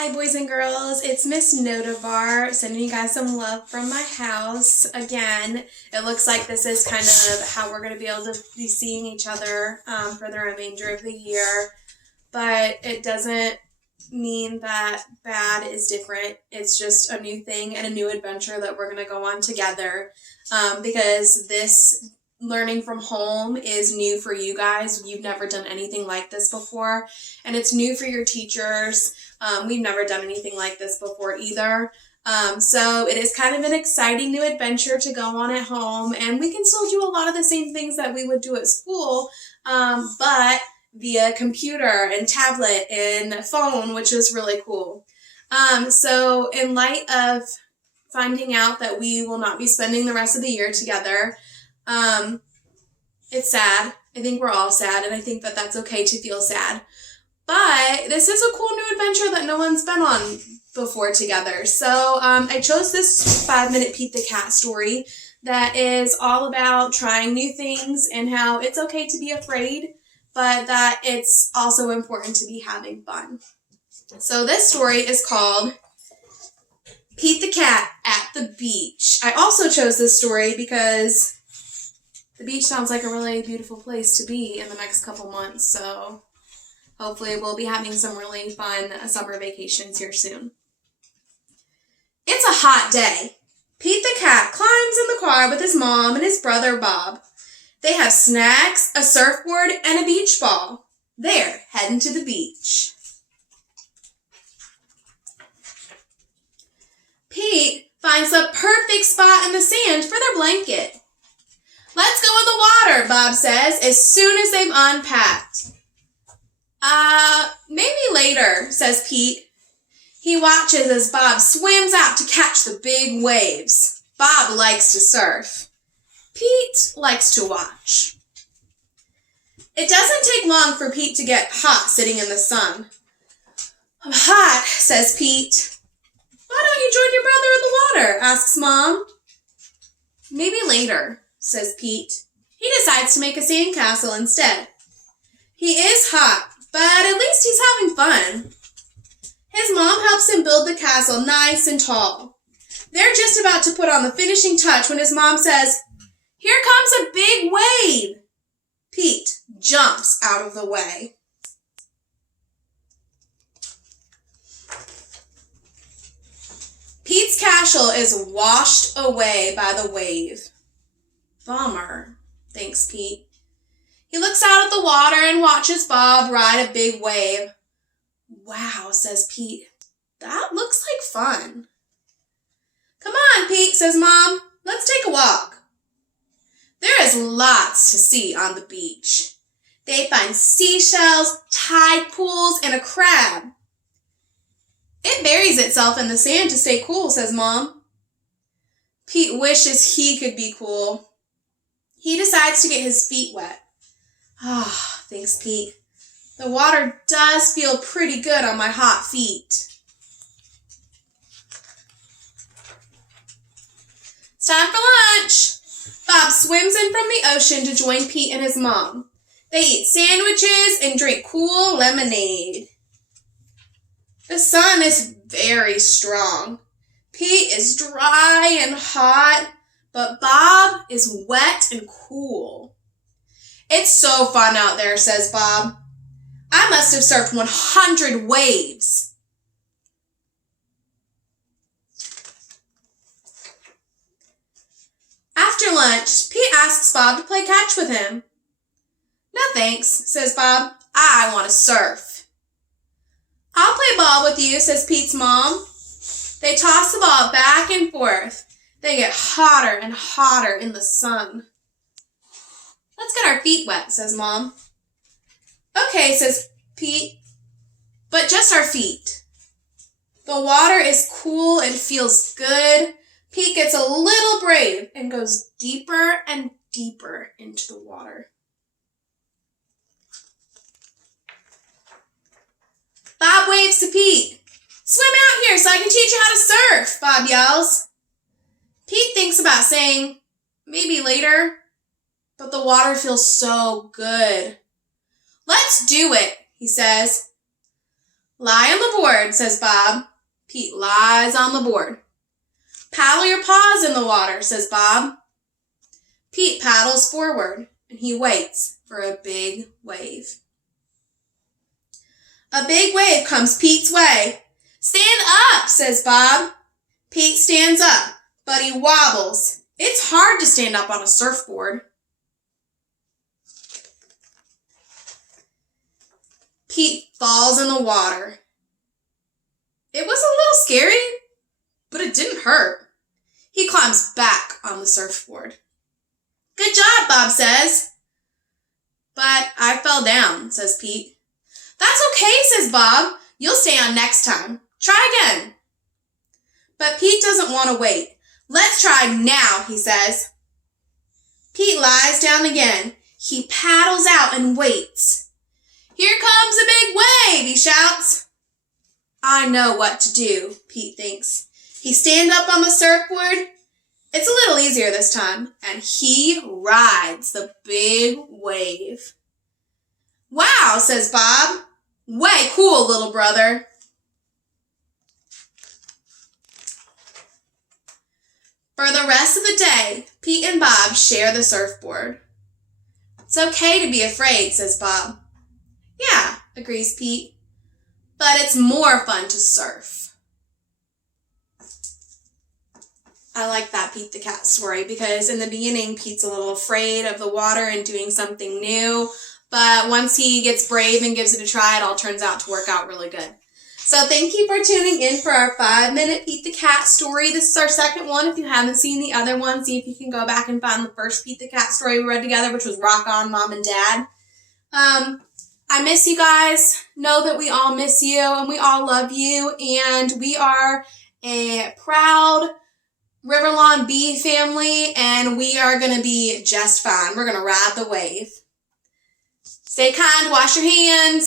Hi boys and girls, it's Miss Notabar sending you guys some love from my house. Again, it looks like this is kind of how we're going to be able to be seeing each other for the remainder of the year, but it doesn't mean that bad is different. It's just a new thing and a new adventure that we're going to go on together because this learning from home is new for you guys. You've never done anything like this before, and it's new for your teachers. We've never done anything like this before either. So it is kind of an exciting new adventure to go on at home, and we can still do a lot of the same things that we would do at school, but via computer and tablet and phone, which is really cool. So in light of finding out that we will not be spending the rest of the year together, it's sad. I think we're all sad, and I think that that's okay to feel sad. But this is a cool new adventure that no one's been on before together. So I chose this 5-minute Pete the Cat story that is all about trying new things and how it's okay to be afraid, but that it's also important to be having fun. So this story is called Pete the Cat at the Beach. I also chose this story because the beach sounds like a really beautiful place to be in the next couple months, so hopefully we'll be having some really fun summer vacations here soon. It's a hot day. Pete the Cat climbs in the car with his mom and his brother Bob. They have snacks, a surfboard, and a beach ball. They're heading to the beach. Pete finds the perfect spot in the sand for their blanket. Let's go in the water, Bob says, as soon as they've unpacked. Maybe later, says Pete. He watches as Bob swims out to catch the big waves. Bob likes to surf. Pete likes to watch. It doesn't take long for Pete to get hot sitting in the sun. I'm hot, says Pete. Why don't you join your brother in the water, asks Mom. Maybe later, says Pete. He decides to make a sandcastle instead. He is hot, but at least he's having fun. His mom helps him build the castle nice and tall. They're just about to put on the finishing touch when his mom says, "Here comes a big wave." Pete jumps out of the way. Pete's castle is washed away by the wave. Bummer, thinks Pete. He looks out at the water and watches Bob ride a big wave. Wow, says Pete. That looks like fun. Come on, Pete, says Mom. Let's take a walk. There is lots to see on the beach. They find seashells, tide pools, and a crab. It buries itself in the sand to stay cool, says Mom. Pete wishes he could be cool. He decides to get his feet wet. Thinks Pete. The water does feel pretty good on my hot feet. It's time for lunch. Bob swims in from the ocean to join Pete and his mom. They eat sandwiches and drink cool lemonade. The sun is very strong. Pete is dry and hot, but Bob is wet and cool. It's so fun out there, says Bob. I must have surfed 100 waves. After lunch, Pete asks Bob to play catch with him. No thanks, says Bob. I want to surf. I'll play ball with you, says Pete's mom. They toss the ball back and forth. They get hotter and hotter in the sun. Let's get our feet wet, says Mom. Okay, says Pete, but just our feet. The water is cool and feels good. Pete gets a little brave and goes deeper and deeper into the water. Bob waves to Pete. Swim out here so I can teach you how to surf, Bob yells. Pete thinks about saying, maybe later, but the water feels so good. Let's do it, he says. Lie on the board, says Bob. Pete lies on the board. Paddle your paws in the water, says Bob. Pete paddles forward, and he waits for a big wave. A big wave comes Pete's way. Stand up, says Bob. Pete stands up, but he wobbles. It's hard to stand up on a surfboard. Pete falls in the water. It was a little scary, but it didn't hurt. He climbs back on the surfboard. Good job, Bob says. But I fell down, says Pete. That's okay, says Bob. You'll stay on next time. Try again. But Pete doesn't want to wait. Let's try now, he says. Pete lies down again. He paddles out and waits. Here comes a big wave, he shouts. I know what to do, Pete thinks. He stands up on the surfboard. It's a little easier this time, and he rides the big wave. Wow, says Bob. Way cool, little brother. For the rest of the day, Pete and Bob share the surfboard. It's okay to be afraid, says Bob. Yeah, agrees Pete. But it's more fun to surf. I like that Pete the Cat story because in the beginning, Pete's a little afraid of the water and doing something new. But once he gets brave and gives it a try, it all turns out to work out really good. So thank you for tuning in for our 5-minute Pete the Cat story. This is our second one. If you haven't seen the other one, see if you can go back and find the first Pete the Cat story we read together, which was Rock On, Mom and Dad. I miss you guys. Know that we all miss you and we all love you. And we are a proud Riverlawn Bee family and we are going to be just fine. We're going to ride the wave. Stay kind, wash your hands.